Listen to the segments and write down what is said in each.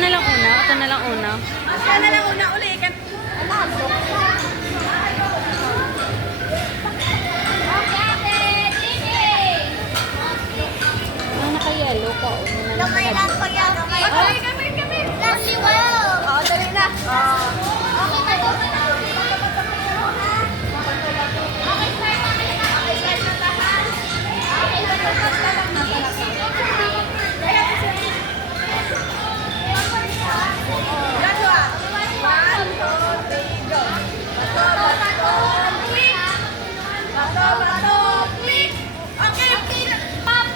na lang una. Ito na lang una. Ito na lang una uli. Naka-yellow ka. Kamay lang pag yan. Kami. Last well. Oo, dali na. Okay na to. Joshua. 1, 2, 3, go. Bato, quick. Bato, quick. Okay. Pop.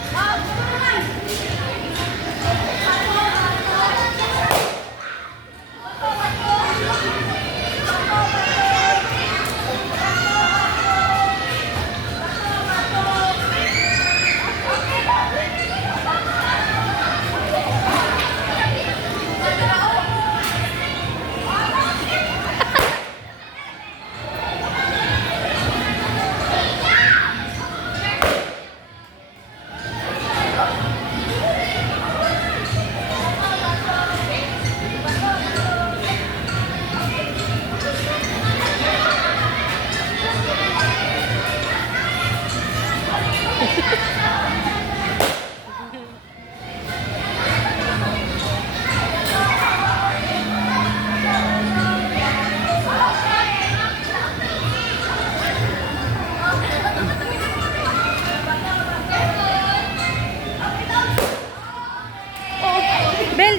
Bel,